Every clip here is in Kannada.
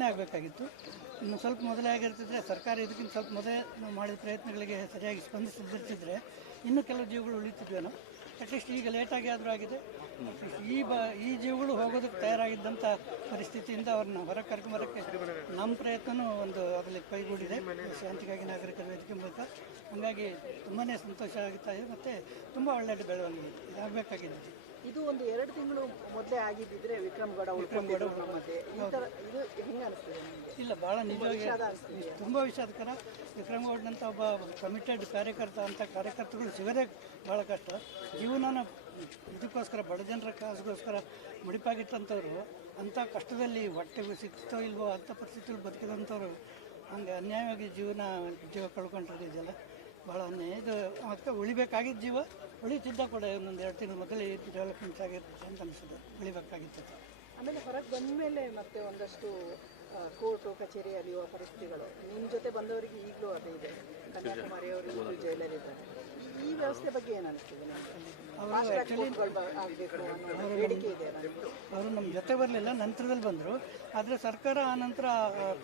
ಮೊದಲೇ ಆಗಬೇಕಾಗಿತ್ತು. ಇನ್ನು ಸ್ವಲ್ಪ ಮೊದಲೇ ಆಗಿರ್ತಿದ್ರೆ, ಸರ್ಕಾರ ಇದಕ್ಕಿಂತ ಸ್ವಲ್ಪ ಮೊದಲೇ ನಾವು ಮಾಡಿದ ಪ್ರಯತ್ನಗಳಿಗೆ ಸರಿಯಾಗಿ ಸ್ಪಂದಿಸದಿರ್ತಿದ್ರೆ ಇನ್ನೂ ಕೆಲವು ಜೀವಗಳು ಉಳಿತಿದ್ವೇನೋ. ಅಟ್ಲೀಸ್ಟ್ ಈಗ ಲೇಟಾಗಿ ಆದರೂ ಆಗಿದೆ. ಈ ಬ, ಈ ಜೀವಗಳು ಹೋಗೋದಕ್ಕೆ ತಯಾರಾಗಿದ್ದಂಥ ಪರಿಸ್ಥಿತಿಯಿಂದ ಅವ್ರನ್ನ ಹೊರಗೆ ಕರ್ಕೊಂಬರೋಕ್ಕೆ ನಮ್ಮ ಪ್ರಯತ್ನವೂ ಒಂದು ಅದರಲ್ಲಿ ಕೈಗೂಡಿದೆ. ಶಾಂತಿಗಾಗಿ ನಾಗರಿಕರ ವೇದಿಕೆ ಮೂಲಕ. ಹಾಗಾಗಿ ತುಂಬಾ ಸಂತೋಷ ಆಗುತ್ತಾ ಇದೆ. ಮತ್ತು ತುಂಬ ಒಳ್ಳೆಯ ಬೆಳವಣಿಗೆ ಇದಾಗಬೇಕಾಗಿದೆ ಇದು ಒಂದು ಎರಡು ತಿಂಗಳು ಮೊದಲೇ ಆಗಿದ್ದಿದ್ರೆ ವಿಕ್ರಮ್ ಗೌಡ ಉಳ್ಕೊಂಡಿದ್ರು ನಮ್ಮ ಮಧ್ಯೆ. ಈ ತರ ಇದು ಹೆಂಗೆ ಅನಿಸ್ತಿದೆ ನಿಮಗೆ? ಇಲ್ಲ ಭಾಳ ನಿಜವಾಗಿ ತುಂಬ ವಿಷಾದಕರ ವಿಕ್ರಮ್ ಗೌಡ್ನಂಥ ಒಬ್ಬ ಕಮಿಟೆಡ್ ಕಾರ್ಯಕರ್ತ ಅಂತ ಕಾರ್ಯಕರ್ತರು ಸಿಗೋದೇ ಭಾಳ ಕಷ್ಟ. ಜೀವನನ ಇದಕ್ಕೋಸ್ಕರ ಬಡ ಜನರ ಕಾಸುಗೋಸ್ಕರ ಮುಡಿಪಾಗಿಟ್ಟಂಥವ್ರು ಅಂಥ ಕಷ್ಟದಲ್ಲಿ ಹೊಟ್ಟೆ ಸಿಗ್ತೋ ಇಲ್ವೋ ಅಂಥ ಪರಿಸ್ಥಿತಿಯಲ್ಲಿ ಬದುಕಿದಂಥವ್ರು ಹಂಗೆ ಅನ್ಯಾಯವಾಗಿ ಜೀವನ ಜೀವ ಕಳ್ಕೊಂಡಿರೋದಿದೆಯಲ್ಲ ಭಾಳ ಅನ್ಯಾಯ ಇದು ಮತ್ತೆ ಉಳಿಬೇಕಾಗಿದ್ದ ಜೀವ ಉಳಿತಿದ್ದ ಕೂಡ ಒಂದೊಂದು ಎರಡು ತಿಂಗಳ ಮೊದಲೇ ಡೆವಲಪ್ಮೆಂಟ್ ಆಗಿರ್ತದೆ ಅಂತ ಅನಿಸುತ್ತೆ. ಉಳಿಬೇಕಾಗಿತ್ತು ಆಮೇಲೆ ಹೊರಗೆ ಬಂದ ಮೇಲೆ ಮತ್ತೆ ಒಂದಷ್ಟು ಕೋರ್ಟು ಕಚೇರಿ ಅಲಿಯುವ ಪರಿಸ್ಥಿತಿಗಳು. ನಿಮ್ಮ ಜೊತೆ ಬಂದವರಿಗೆ ಈಗಲೂ ಅದೇ ಇದೆ. ಕನ್ಯಾಕುಮಾರಿ ಅವರು ಜೈಲರ್ ಜೈಲಲ್ಲಿದ್ದಾರೆ. ಈ ವ್ಯವಸ್ಥೆ ಬಗ್ಗೆ ಏನು ಅನಿಸ್ತಿದೆ ಅವರು ನಮ್ಮ ಜೊತೆ ಬರಲಿಲ್ಲ ನಂತರದಲ್ಲಿ ಬಂದರು. ಆದರೆ ಸರ್ಕಾರ ಆ ನಂತರ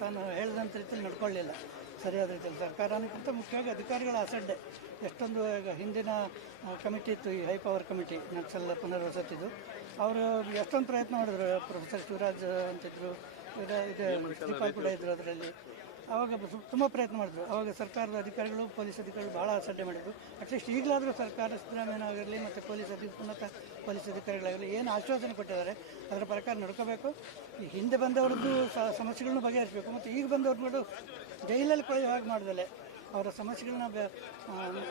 ತಾನು ಹೇಳಿದಂಥ ರೀತಿಯಲ್ಲಿ ನಡ್ಕೊಳ್ಳಿಲ್ಲ. ಸರಿಯಾದ ರೀತಿಯಲ್ಲಿ ಸರ್ಕಾರ ಅನ್ನೋಕ್ಕಿಂತ ಮುಖ್ಯವಾಗಿ ಅಧಿಕಾರಿಗಳ ಅಸಡ್ಡೆ. ಎಷ್ಟೊಂದು ಹಿಂದಿನ ಕಮಿಟಿ ಇತ್ತು, ಈ ಹೈ ಪವರ್ ಕಮಿಟಿ, ನಕ್ಸಲ್ ಪುನರ್ವಸತಿದು. ಅವರು ಎಷ್ಟೊಂದು ಪ್ರಯತ್ನ ಮಾಡಿದ್ರು, ಪ್ರೊಫೆಸರ್ ಶಿವರಾಜ್ ಅಂತಿದ್ರು, ಇದು ಕೂಡ ಇದ್ರು ಅದರಲ್ಲಿ. ಆವಾಗ ತುಂಬ ಪ್ರಯತ್ನ ಮಾಡಿದ್ರು. ಆವಾಗ ಸರ್ಕಾರದ ಅಧಿಕಾರಿಗಳು, ಪೊಲೀಸ್ ಅಧಿಕಾರಿಗಳು ಭಾಳ ಅಸಡ್ಡೆ ಮಾಡಿದ್ರು. ಅಟ್ಲೀಸ್ಟ್ ಈಗಲಾದರೂ ಸರ್ಕಾರ ಸಿದ್ದರಾಮಯ್ಯನಾಗಿರಲಿ ಮತ್ತು ಪೊಲೀಸ್ ಅಧಿ, ಉನ್ನತ ಪೊಲೀಸ್ ಅಧಿಕಾರಿಗಳಾಗಲಿ ಏನು ಆಶ್ವಾಸನೆ ಕೊಟ್ಟಿದ್ದಾರೆ, ಅದರ ಪ್ರಕಾರ ನಡ್ಕೋಬೇಕು. ಈ ಹಿಂದೆ ಬಂದವ್ರದ್ದು ಸಮಸ್ಯೆಗಳನ್ನ ಬಗೆಹರಿಸಬೇಕು. ಮತ್ತು ಈಗ ಬಂದವ್ರದ್ದು ಜೈಲಲ್ಲಿ ಕೊಯ್ದು ಹಾಗೆ ಮಾಡ್ದಲೆ. ಅವರ ಸಮಸ್ಯೆಗಳನ್ನ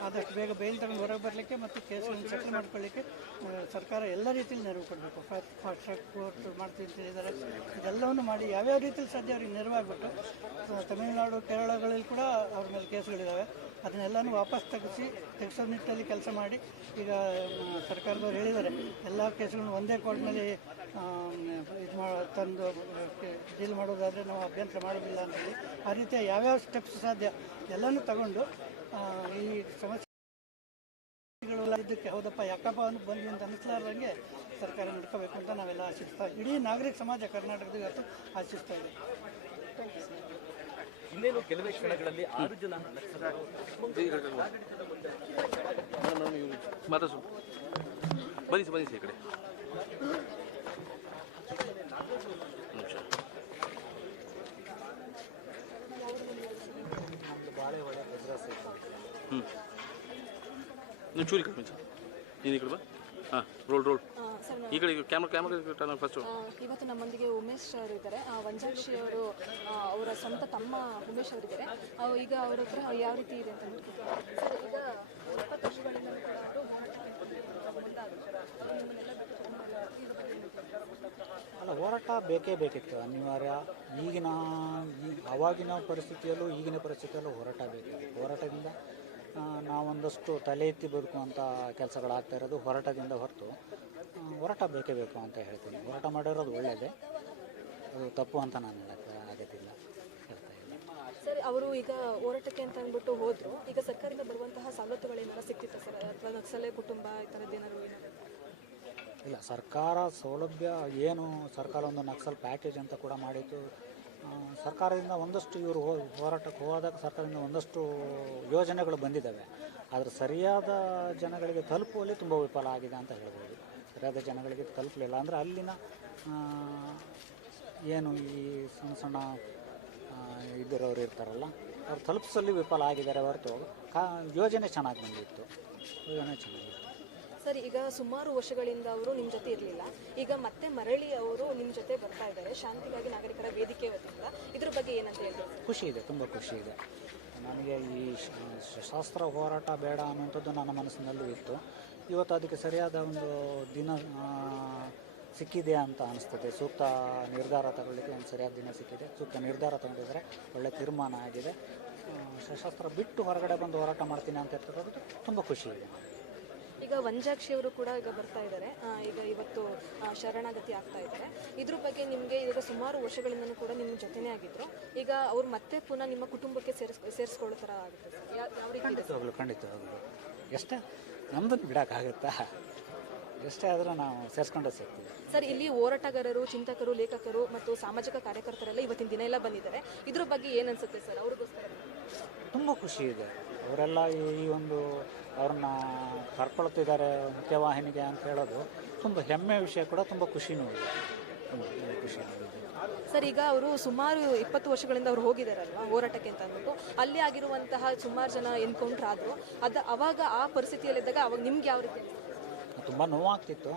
ಆದಷ್ಟು ಬೇಗ ಬೇಲ್ ತಗೊಂಡು ಹೊರಗೆ ಬರಲಿಕ್ಕೆ ಮತ್ತು ಕೇಸನ್ನು ಸೆಟ್ಲ್ ಮಾಡ್ಕೊಳ್ಳಿಕ್ಕೆ ಸರ್ಕಾರ ಎಲ್ಲ ರೀತಿಯಲ್ಲಿ ನೆರವು ಕೊಡಬೇಕು. ಫಾಸ್ಟ್ ಫಾಸ್ಟ್ ಟ್ರ್ಯಾಕ್ ಕೋರ್ಟ್ ಮಾಡ್ತೀವಿ ಅಂತ ಹೇಳಿದ್ದಾರೆ ಇದೆಲ್ಲವನ್ನು ಮಾಡಿ ಯಾವ್ಯಾವ ರೀತಿಯಲ್ಲಿ ಸಾಧ್ಯ ಅವ್ರಿಗೆ ನೆರವಾಗ್ಬಿಟ್ಟು ತಮಿಳುನಾಡು, ಕೇರಳಗಳಲ್ಲಿ ಕೂಡ ಅವ್ರ ಮೇಲೆ ಕೇಸ್ಗಳಿದ್ದಾವೆ ಅದನ್ನೆಲ್ಲನೂ ವಾಪಸ್ ತೆಗೆಸಿ, ತೆಗೆಸೋ ನಿಟ್ಟಲ್ಲಿ ಕೆಲಸ ಮಾಡಿ, ಈಗ ಸರ್ಕಾರದವ್ರು ಹೇಳಿದ್ದಾರೆ, ಎಲ್ಲ ಕೇಸ್ಗಳನ್ನು ಒಂದೇ ಕೋರ್ಟ್ನಲ್ಲಿ ಇದು ಮಾಡ ತಂದು ಡೀಲ್ ಮಾಡೋದಾದರೆ ನಾವು ಅಭ್ಯಂತರ ಮಾಡೋದಿಲ್ಲ ಅಂತ ಹೇಳಿ, ಆ ರೀತಿಯ ಯಾವ್ಯಾವ ಸ್ಟೆಪ್ಸ್ ಸಾಧ್ಯ, ಎಲ್ಲನೂ ತಗೊಂಡು ಈ ಸಮಸ್ಯೆ ಹೌದಪ್ಪ, ಯಾಕಪ್ಪ ಅಂತ ಬಂದ್ವಿ ಅಂತ ಅನಿಸ್ಲಾರ್ದಂಗೆ ಸರ್ಕಾರ ನಡ್ಕೋಬೇಕು ಅಂತ ನಾವೆಲ್ಲ ಆಶಿಸ್ತಾ, ಇಡೀ ನಾಗರಿಕ ಸಮಾಜ ಕರ್ನಾಟಕದ ಇವತ್ತು ಆಶಿಸ್ತಾ ಇದೆ. ಇನ್ನೇನು ಕೆಲವೇ ಕ್ಷಣಗಳಲ್ಲಿ ಆರು ಜನ ಮಾತಾಡ್ಸು. ಬನ್ನಿ ಬನ್ನಿ ಈ ಕಡೆ. ಹ್ಞೂ ಚೂರಿ ಕಡಿಮೆ ಸರ್. ನೀನು ಈ ಕಡೆ ಬಾ. ಹಾಂ, ರೋಲ್ ರೋಲ್. ಸರ್ ಈ ಕಡೆ ಕ್ಯಾಮ್ರಾ ಕ್ಯಾಮ್ರಾ ಫಸ್ಟು ಆ, ಇವತ್ತು ನಮ್ಮೊಂದಿಗೆ ಉಮೇಶ್ ಅವರು ಇದ್ದಾರೆ. ಆ, ವಂಜಾಕ್ಷಿ ಅವರು ಅವರ ಸ್ವಂತ ತಮ್ಮ ಉಮೇಶ್ ಅವರಿದ್ದಾರೆ ಈಗ ಅವ್ರ ಹತ್ರ ಯಾವ ರೀತಿ ಇದೆ ಅಂತ. ಸರ್ ಈಗ ಇಪ್ಪತ್ತು ವರ್ಷಗಳಿಂದ? ಅಲ್ಲ ಹೋರಾಟ ಬೇಕೇ ಬೇಕಿತ್ತು ಅನಿವಾರ್ಯ. ಈಗಿನ ಈ ಅವಾಗಿನ ಪರಿಸ್ಥಿತಿಯಲ್ಲೂ ಈಗಿನ ಪರಿಸ್ಥಿತಿಯಲ್ಲೂ ಹೋರಾಟ ಬೇಕಿತ್ತು ಹೋರಾಟದಿಂದ ನಾವೊಂದಷ್ಟು ತಲೆ ಎತ್ತಿ ಬದುಕುವಂಥ ಕೆಲಸಗಳಾಗ್ತಾ ಇರೋದು ಹೋರಾಟದಿಂದ ಹೊರತು ಹೋರಾಟ ಬೇಕೇ ಬೇಕು ಅಂತ ಹೇಳ್ತೀನಿ. ಹೋರಾಟ ಮಾಡಿರೋದು ಒಳ್ಳೆಯದೇ ಅದು ತಪ್ಪು ಅಂತ ನಾನು ಹೇಳಕ್ಕೆ ಆಗೋದಿಲ್ಲ ಹೇಳ್ತಾ ಇಲ್ಲ. ಸರ್ ಅವರು ಈಗ ಹೋರಾಟಕ್ಕೆ ಅಂತ ಅಂದ್ಬಿಟ್ಟು ಹೋದ್ರು. ಈಗ ಸರ್ಕಾರದಿಂದ ಬರುವಂತಹ ಸವಲತ್ತುಗಳೇನಾರ ಸಿಕ್ತಿತ್ತ ಸರ್? ಅಥವಾ ನಕ್ಸಲೆ ಕುಟುಂಬ ಈ ಥರದ್ದು ಏನಾದ್ರು ಏನಾದ್ರು? ಇಲ್ಲ ಸರ್ಕಾರ ಸೌಲಭ್ಯ ಏನು ಸರ್ಕಾರ ಒಂದು ನಕ್ಸಲ್ ಪ್ಯಾಕೇಜ್ ಅಂತ ಕೂಡ ಮಾಡಿತ್ತು ಸರ್ಕಾರದಿಂದ ಒಂದಷ್ಟು ಇವರು ಹೋರಾಟಕ್ಕೆ ಹೋದಾಗ ಸರ್ಕಾರದಿಂದ ಒಂದಷ್ಟು ಯೋಜನೆಗಳು ಬಂದಿದ್ದಾವೆ. ಆದರೆ ಸರಿಯಾದ ಜನಗಳಿಗೆ ತಲುಪುವಲ್ಲಿ ತುಂಬ ವಿಫಲ ಆಗಿದೆ ಅಂತ ಹೇಳ್ಬೋದು. ಸರಿಯಾದ ಜನಗಳಿಗೆ ತಲುಪಲಿಲ್ಲ ಅಂದರೆ ಅಲ್ಲಿನ ಏನು ಈ ಸಣ್ಣ ಸಣ್ಣ ಇದ್ದಿರೋರು ಇರ್ತಾರಲ್ಲ, ಅವ್ರು ತಲುಪಿಸಲ್ಲಿ ವಿಫಲ ಆಗಿದ್ದಾರೆ ಹೊರತು ಕಾ, ಯೋಜನೆ ಚೆನ್ನಾಗಿ ಬಂದಿತ್ತು. ಯೋಜನೆ ಚೆನ್ನಾಗಿತ್ತು ಸರ್, ಈಗ ಸುಮಾರು ವರ್ಷಗಳಿಂದ ಅವರು ನಿಮ್ಮ ಜೊತೆ ಇರಲಿಲ್ಲ. ಈಗ ಮತ್ತೆ ಮರಳಿ ಅವರು ನಿಮ್ಮ ಜೊತೆ ಬರ್ತಾ ಇದ್ದಾರೆ. ಶಾಂತಿಗಾಗಿ ನಾಗರಿಕರ ವೇದಿಕೆ ವತಿಯಿಂದ. ಇದ್ರ ಬಗ್ಗೆ ಏನಂತ ಹೇಳ್ತೀರಾ ಖುಷಿ ಇದೆ, ತುಂಬ ಖುಷಿ ಇದೆ. ನನಗೆ ಈ ಶಸ್ತ್ರ ಹೋರಾಟ ಬೇಡ ಅನ್ನುವಂಥದ್ದು ನನ್ನ ಮನಸ್ಸಿನಲ್ಲೂ ಇತ್ತು. ಇವತ್ತು ಅದಕ್ಕೆ ಸರಿಯಾದ ಒಂದು ದಿನ ಸಿಕ್ಕಿದೆ ಅಂತ ಅನಿಸ್ತದೆ. ಸೂಕ್ತ ನಿರ್ಧಾರ ತಗೊಳ್ಳಿಕ್ಕೆ ಒಂದು ಸರಿಯಾದ ದಿನ ಸಿಕ್ಕಿದೆ. ಸೂಕ್ತ ನಿರ್ಧಾರ ತಗೊಂಡಿದ್ದಾರೆ ಒಳ್ಳೆ ತೀರ್ಮಾನ ಆಗಿದೆ. ಸಶಸ್ತ್ರ ಬಿಟ್ಟು ಹೊರಗಡೆ ಬಂದು ಹೋರಾಟ ಮಾಡ್ತೀನಿ ಅಂತ ಹೇಳ್ತಕ್ಕಂಥದ್ದು ತುಂಬ ಖುಷಿ ಇದೆ. ಈಗ ವಂಜಾಕ್ಷಿ ಅವರು ಕೂಡ ಈಗ ಬರ್ತಾ ಇದ್ದಾರೆ. ಈಗ ಇವತ್ತು ಶರಣಾಗತಿ ಆಗ್ತಾ ಇದ್ದಾರೆ ಇದ್ರ ಬಗ್ಗೆ ನಿಮಗೆ ಈಗ ಸುಮಾರು ವರ್ಷಗಳಿಂದ ಕೂಡ ನಿಮ್ಮ ಜೊತೆನೇ ಆಗಿದ್ರು. ಈಗ ಅವ್ರು ಮತ್ತೆ ಪುನಃ ನಿಮ್ಮ ಕುಟುಂಬಕ್ಕೆ ಸೇರಿಸ್ ಸೇರಿಸ್ಕೊಳ್ಳೋ ಥರ ಆಗುತ್ತೆ ಯಾವ ರೀತಿ ಖಂಡಿತವಾಗ್ಲು ಎಷ್ಟೇ ನಮ್ಮದನ್ನು ಬಿಡೋಕ್ಕಾಗುತ್ತಾ? ಎಷ್ಟೇ ಆದರೂ ನಾವು ಸೇರಿಸ್ಕೊಂಡೇ ಸಿಗ್ತೀವಿ ಸರ್ ಇಲ್ಲಿ ಹೋರಾಟಗಾರರು ಚಿಂತಕರು ಲೇಖಕರು ಮತ್ತು ಸಾಮಾಜಿಕ ಕಾರ್ಯಕರ್ತರೆಲ್ಲ ಇವತ್ತಿನ ದಿನ ಎಲ್ಲ ಬಂದಿದ್ದಾರೆ. ಇದ್ರ ಬಗ್ಗೆ ಏನು ಅನ್ಸುತ್ತೆ ಸರ್? ಅವ್ರಿಗೋಸ್ಕರ. ತುಂಬ ಖುಷಿ ಇದೆ. ಅವರೆಲ್ಲ ಈ ಒಂದು ಅವ್ರನ್ನ ಕರ್ಕೊಳ್ತಿದ್ದಾರೆ ಮುಖ್ಯವಾಹಿನಿಗೆ ಅಂತ ಹೇಳೋದು ತುಂಬ ಹೆಮ್ಮೆ ವಿಷಯ ಕೂಡ ತುಂಬ ಖುಷಿನೂ ಇದೆ ಖುಷಿ ಸರ್ ಈಗ ಅವರು ಸುಮಾರು ಇಪ್ಪತ್ತು ವರ್ಷಗಳಿಂದ ಅವ್ರು ಅಲ್ವಾ ಹೋರಾಟಕ್ಕೆ ಅಂತ ಅಂದ್ಬಿಟ್ಟು. ಅಲ್ಲಿ ಆಗಿರುವಂತಹ ಸುಮಾರು ಜನ ಎನ್ಕೌಂಟರ್ ಆದರು. ಅದು ಅವಾಗ ಆ ಪರಿಸ್ಥಿತಿಯಲ್ಲಿದ್ದಾಗ ಅವಾಗ ನಿಮ್ಗೆ ಯಾವ ರೀತಿ? ತುಂಬ ನೋವಾಗ್ತಿತ್ತು.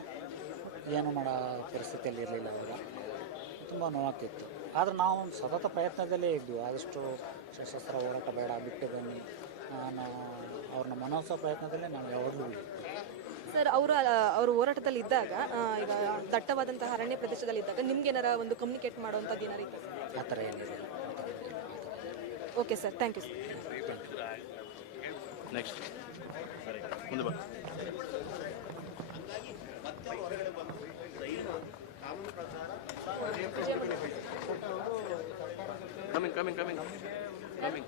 ಏನು ಮಾಡೋ ಪರಿಸ್ಥಿತಿಯಲ್ಲಿ ಇರಲಿಲ್ಲ ಅವಾಗ. ತುಂಬ ನೋವಾಗ್ತಿತ್ತು. ಆದರೆ ನಾವು ಸತತ ಪ್ರಯತ್ನದಲ್ಲೇ ಇದ್ವಿ. ಆದಷ್ಟು ಸಶಸ್ತ್ರ ಹೋರಾಟ ಬೇಡ ಬಿಟ್ಟು ಬನ್ನಿ. ನಾನು ಅವ್ರನ್ನ ಮನೋತ್ಸವ ಪ್ರಯತ್ನದಲ್ಲೇ ನಾವು ಯಾವಾಗಲೂ ಸರ್ ಅವರು ಅವರು ಹೋರಾಟದಲ್ಲಿ ಇದ್ದಾಗ ಈಗ ದಟ್ಟವಾದಂತಹ ಅರಣ್ಯ ಪ್ರದೇಶದಲ್ಲಿ ಇದ್ದಾಗ ನಿಮ್ಗೆ ಏನಾರ ಒಂದು ಕಮ್ಯುನಿಕೇಟ್ ಮಾಡುವಂಥದ್ದು ಏನಾರ ಇತ್ತು ಆ ಥರ ಏನಿದೆ. Okay sir thank you sir. Next ಮುಂದೆ ಬಾ. Coming coming coming coming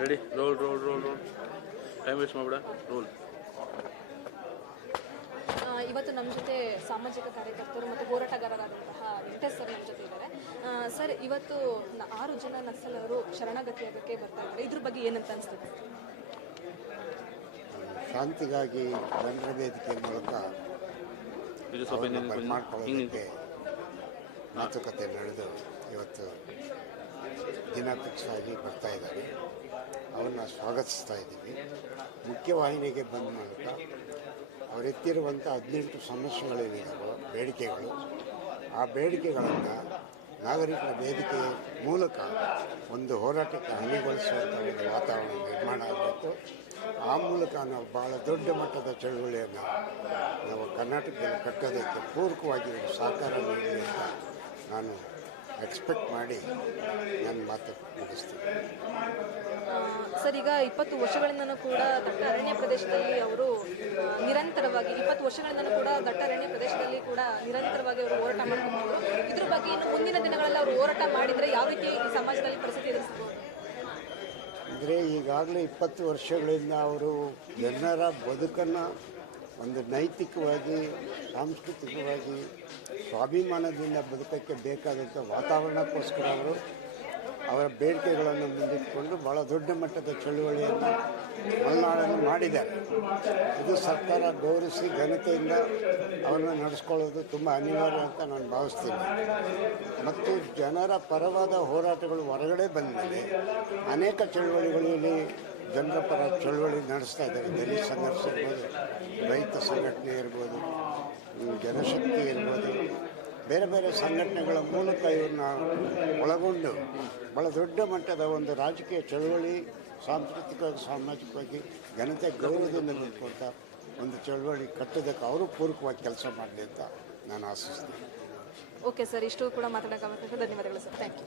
ready roll roll roll roll time waste ಮಾಡಬೇಡ ರೋಲ್ ಆ, ಇವತ್ತು ನಮ್ಮ ಜೊತೆ ಸಾಮಾಜಿಕ ಕಾರ್ಯಕರ್ತರು ಮತ್ತು ಹೋರಾಟಗಾರರಾದಂತಹ ವೆಂಕಟೇಶ್ ಸರ್ ನಮ್ಮ ಜೊತೆ ಇದ್ದಾರೆ. ಸರ್ ಇವತ್ತು ನ- ಆರು ಜನ ನಕ್ಸಲರು ಶರಣಾಗತಿಯಾಗಕ್ಕೆ ಬರ್ತಾ ಇದ್ದಾರೆ. ಇದ್ರ ಬಗ್ಗೆ ಏನಂತ ಅನಿಸ್ತದೆ ಶಾಂತಿಗಾಗಿ ಜನರ ವೇದಿಕೆ ಮೂಲಕ. ಮಾಡ್ಕೊಳ್ಳೋದಕ್ಕೆ ಮಾತುಕತೆ ನಡೆದು ಇವತ್ತು ದಿನ ಬರ್ತಾ ಇದ್ದಾರೆ. ಅವನ್ನ ಸ್ವಾಗತಿಸ್ತಾ ಇದ್ದೀವಿ. ಮುಖ್ಯವಾಹಿನಿಗೆ ಬಂದ ಮೂಲಕ ಅವರೆತ್ತಿರುವಂಥ ಹದಿನೆಂಟು ಸಮಸ್ಯೆಗಳಿವೆ ಬೇಡಿಕೆಗಳು. ಆ ಬೇಡಿಕೆಗಳನ್ನು ನಾಗರಿಕರ ವೇದಿಕೆ ಮೂಲಕ ಒಂದು ಹೋರಾಟಕ್ಕೆ ಹಮ್ಮಿಗೊಳಿಸುವಂಥ ಒಂದು ವಾತಾವರಣ ನಿರ್ಮಾಣ ಆಗಬೇಕು. ಆ ಮೂಲಕ ನಾವು ಭಾಳ ದೊಡ್ಡ ಮಟ್ಟದ ಚಳುವಳಿಯನ್ನು ನಾವು ಕರ್ನಾಟಕದಲ್ಲಿ ಕಟ್ಟೋದಕ್ಕೆ ಪೂರಕವಾಗಿರುವ ಸಹಕಾರ ನೀಡಲಿ ಅಂತ ನಾನು ಎಕ್ಸ್ಪೆಕ್ಟ್ ಮಾಡಿ ನನ್ನ ಮಾತು ಮುಗಿಸ್ತೀನಿ. ಸರ್ ಈಗ ಇಪ್ಪತ್ತು ವರ್ಷಗಳಿಂದನೂ ಕೂಡ ದಟ್ಟ ಅರಣ್ಯ ಪ್ರದೇಶದಲ್ಲಿ ಅವರು ನಿರಂತರವಾಗಿ ಇಪ್ಪತ್ತು ವರ್ಷಗಳಿಂದನೂ ಕೂಡ ಘಟ್ಟ ಅರಣ್ಯ ಪ್ರದೇಶದಲ್ಲಿ ಕೂಡ ನಿರಂತರವಾಗಿ ಅವರು ಹೋರಾಟ ಮಾಡ್ಕೊಂಡು ಇದ್ರ ಬಗ್ಗೆ ಇನ್ನು ಮುಂದಿನ ದಿನಗಳಲ್ಲಿ ಅವರು ಹೋರಾಟ ಮಾಡಿದರೆ ಯಾವ ರೀತಿ ಈ ಸಮಾಜದಲ್ಲಿ ಪರಿಸ್ಥಿತಿ ಎದುರಿಸಬಹುದು? ಅಂದರೆ ಈಗಾಗಲೇ ಇಪ್ಪತ್ತು ವರ್ಷಗಳಿಂದ ಅವರು ಜನರ ಬದುಕನ್ನು ಒಂದು ನೈತಿಕವಾಗಿ, ಸಾಂಸ್ಕೃತಿಕವಾಗಿ, ಸ್ವಾಭಿಮಾನದಿಂದ ಬದುಕೋಕ್ಕೆ ಬೇಕಾದಂಥ ವಾತಾವರಣಕ್ಕೋಸ್ಕರ ಅವರು ಅವರ ಬೇಡಿಕೆಗಳನ್ನು ಮುಂದಿಟ್ಟುಕೊಂಡು ಭಾಳ ದೊಡ್ಡ ಮಟ್ಟದ ಚಳುವಳಿಯನ್ನು ಮಲೆನಾಡನ್ನು ಮಾಡಿದ್ದಾರೆ. ಇದು ಸರ್ಕಾರ ಗೌರವಿಸಿ ಘನತೆಯಿಂದ ಅವರನ್ನು ನಡೆಸ್ಕೊಳ್ಳೋದು ತುಂಬ ಅನಿವಾರ್ಯ ಅಂತ ನಾನು ಭಾವಿಸ್ತೀನಿ. ಮತ್ತು ಜನರ ಪರವಾದ ಹೋರಾಟಗಳು ಹೊರಗಡೆ ಬಂದಮೇಲೆ ಅನೇಕ ಚಳುವಳಿಗಳಲ್ಲಿ ಜನರ ಪರ ಚಳುವಳಿ ನಡೆಸ್ತಾ ಇದ್ದಾರೆ. ದಲಿತ ಸಂಘರ್ಷ ಇರ್ಬೋದು, ರೈತ ಸಂಘಟನೆ ಇರ್ಬೋದು ಜನಶಕ್ತಿ ಇರ್ಬೋದು. ಬೇರೆ ಬೇರೆ ಸಂಘಟನೆಗಳ ಮೂಲಕ ಇವ್ರನ್ನ ಒಳಗೊಂಡು ಭಾಳ ದೊಡ್ಡ ಮಟ್ಟದ ಒಂದು ರಾಜಕೀಯ ಚಳುವಳಿ, ಸಾಂಸ್ಕೃತಿಕವಾಗಿ, ಸಾಮಾಜಿಕವಾಗಿ ಜನತೆ ಗೌರವದಿಂದ ನಿಂತ್ಕೊಂತ ಒಂದು ಚಳುವಳಿ ಕಟ್ಟೋದಕ್ಕೆ ಅವರು ಪೂರಕವಾಗಿ ಕೆಲಸ ಮಾಡಲಿ ಅಂತ ನಾನು ಆಶಿಸ್ತೀನಿ. ಓಕೆ ಸರ್ ಇಷ್ಟು ಕೂಡ ಮಾತಾಡೋಕ್ಕಾಗುತ್ತೆ ಧನ್ಯವಾದಗಳು ಸರ್ ಥ್ಯಾಂಕ್ ಯು